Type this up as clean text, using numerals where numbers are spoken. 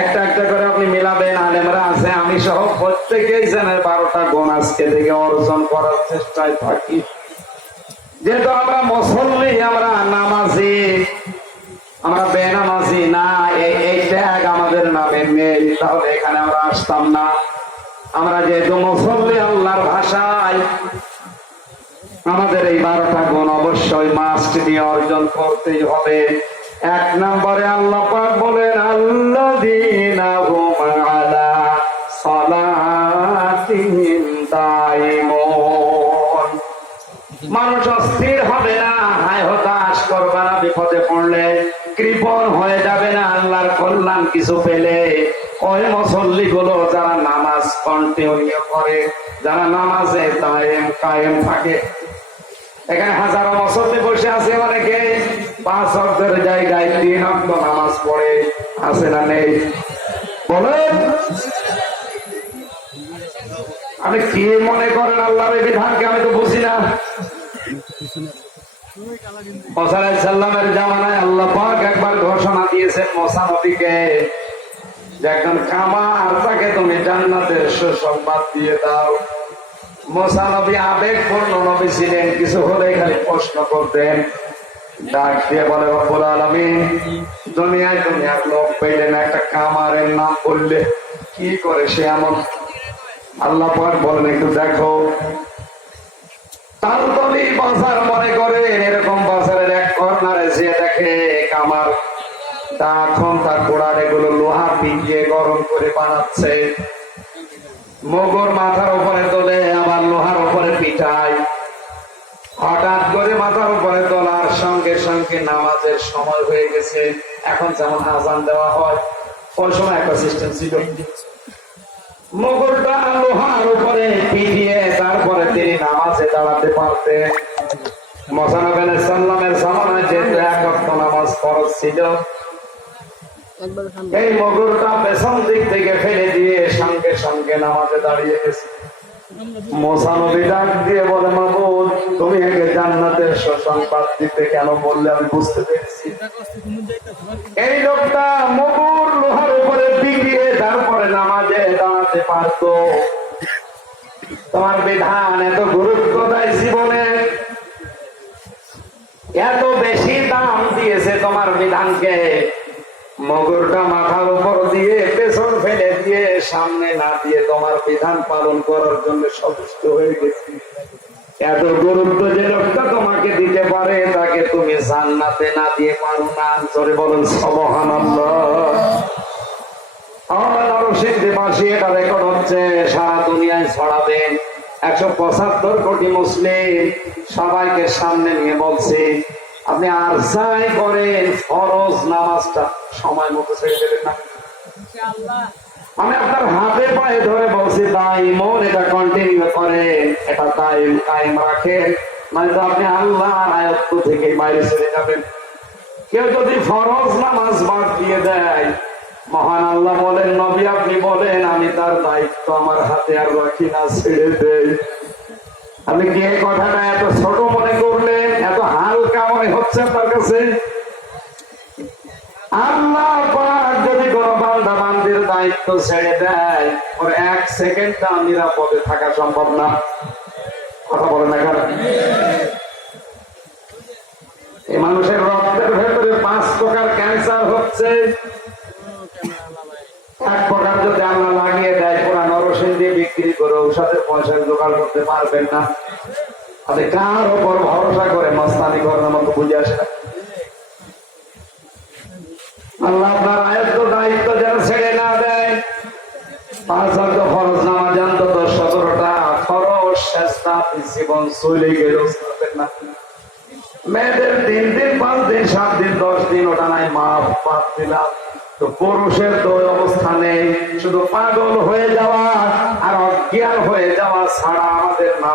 একটা একটা করে আপনি মিলাবেন। আলেমরা আছে, আমি সহ প্রত্যেকেই জানেন 12টা গুণ আজকে থেকে অর্জন করার চেষ্টায় থাকি। যেহেতু আমরা মুসল্লি, আমরা নামাজি, আমরা বেনামাজি না, এই ট্যাগ আমাদের নামে নেই, তাহলে এখানে আমরা আসতাম না। আমরা যেহেতু মুসল্লি, আল্লাহর ভাষায় আমাদের এই 12টা গুণ অবশ্যই মাস্ট দিয়ে অর্জন করতেই হবে। 1 নম্বরে আল্লাহ পাক বলেন, আল্লাযীনা হুম আলা সালাতিহিম দায়িমুন। মানুষ অস্থির হবে না, হায় হতাশ করবে না, বিপদে পড়লে কৃপণ হয়ে যাবে না, আল্লাহর কল্যাণ কিছু পেলে। ওই মুসল্লি গুলো যারা নামাজ কন্টিনিউ করে, যারা নামাজে কায়েম থাকে। এখানে হাজারো মুসল্লি বসে আছে, অনেকে 5 ওয়াক্তের জায়গায় 3 ওয়াক্ত নামাজ পড়ে, আছে না নেই বলেন? আপনি কি মনে করেন আল্লাহর এই বিধানকে? আমি তো বুঝি না। মুসা আলাইহিস সালামের জামানায় আল্লাহ পাক একবার ঘোষণা দিয়েছেন মুসা নবীকে, যে একজন কামার, তাকে তুমি জান্নাতের সুসংবাদ দিয়ে দাও। মুসা নবী আবেগপূর্ণ নবী ছিলেন, কিছু হলে খালি প্রশ্ন করতেন। ডাক দিয়ে বলে, রব্বুল আলামিন, দুনিয়ায় দুনিয়ার লোক পেলেন, একটা কামারের নাম বললে কি করে সে এমন? আল্লাহ পাক বলেন, একটু দেখো। তালতলি বাজার মনে করেন, এরকম বাজারের এক কর্নারে যে দেখে কামার, তখন তার গোড়ার এগুলো লোহা পিটিয়ে গরম করে বানাচ্ছে। মগর মাথার উপরে তোলে, আবার লোহার উপরে পিঠায়। হঠাৎ করে মাথার উপরে তোলার সঙ্গে সঙ্গে নামাজের সময় হয়ে গেছে। এখন যেমন আজান দেওয়া হয়, ওই সময় একটা সিস্টেম ছিল। মগরটা লোহার উপরে পিটিয়ে তারপরে তিনি নামাজে দাঁড়াতে পারতেন। মুসা নবী আলাইহিস সালামের জামানায় যেহেতু 1 ওয়াক্ত নামাজ ফরজ ছিল, এই মগরটা পেছন দিক থেকে ফেলে দিয়ে সঙ্গে সঙ্গে নামাজে দাঁড়িয়ে গেছে। মুসা নবী ডাক দিয়ে বলে, মাবুদ, তুমি একে জান্নাতের সুসংবাদ দিতে কেন বললে? আমি বুঝতে পেরেছি। এই লোকটা মগর লোহার উপরে পিটিয়ে তারপরে নামাজে দাঁড়াতে পারতো। তোমার বিধান এত গুরুত্ব দেয় জীবনে, এত বেশি দাম দিয়েছে তোমার বিধানকে। মগরটা মাথার উপর দিয়ে পেছন ফেলে দিয়ে সামনে না দিয়ে তোমার বিধান পালন করার জন্য সচেষ্ট হয়ে গেছি। এত গুরুত্ব যে লোকটা তোমাকে দিতে পারে, তাকে তুমি জান্নাতে না দিয়ে পারো না। জোরে বলেন সুবহানাল্লাহ। আমার নরসিংদী মাসে এটা রেকর্ড হচ্ছে, সারা দুনিয়ায় ছড়াবেন। 175 কোটি মুসলিম সবাইকে সামনে নিয়ে বলছে, আপনি আর যাই করেন ফরজ নামাজটা সময় মতো ছেড়ে দেবেন না। আমি আপনার হাতে পায়ে ধরে বলছি, দাইমুন, এটা কন্টিনিউ করেন, এটা কায়েম রাখেন, নয়তো আপনি আল্লাহর আয়াত থেকে বাইরে চলে যাবেন। কেউ যদি ফরজ নামাজ বাদ দিয়ে দেয়, মহান আল্লাহ বলেন, নবী আপনি বলেন, আমি তার দায়িত্ব আমার হাতে আর রাখি না, ছেড়ে দেই। আপনি কি এই কথাটা এত ছোট মনে করলেন? এত হালকা মনে হচ্ছে আপনার কাছে? আল্লাহ পাক যদি কোন বান্দা বান্দির দায়িত্ব ছেড়ে দেয়, ওর 1 সেকেন্ড নিরাপদে থাকা সম্ভব না। কথা বলেন না কেন? এই মানুষের রক্তের ভেতরে 5 প্রকার ক্যান্সার হচ্ছে। 1 প্রকার যদি আল্লাহ লাগিয়ে দেয়, পুরা নরসিংদী বিক্রি করে ঔষধের পয়সা জোগাড় করতে পারবেন না। আপনি কার উপর ভরসা করে মস্তানি করার মতো বুঝে আসে না। আল্লাহ আপনার আয়াত দায়িত্ব যেন ছেড়ে না দেয়। 5 ওয়াক্ত ফরজ নামাজ অন্তত 17টা ফরজ শেষটা জীবন চলে গেল না। মেয়েদের 3 দিন 5 দিন 7 দিন 10 দিন ওটা নাই, মাপ বাদ দিলাম। তো পুরুষের তো অবস্থা নেই, শুধু পাগল হয়ে যাওয়া আর অজ্ঞান হয়ে যাওয়া ছাড়া আমাদের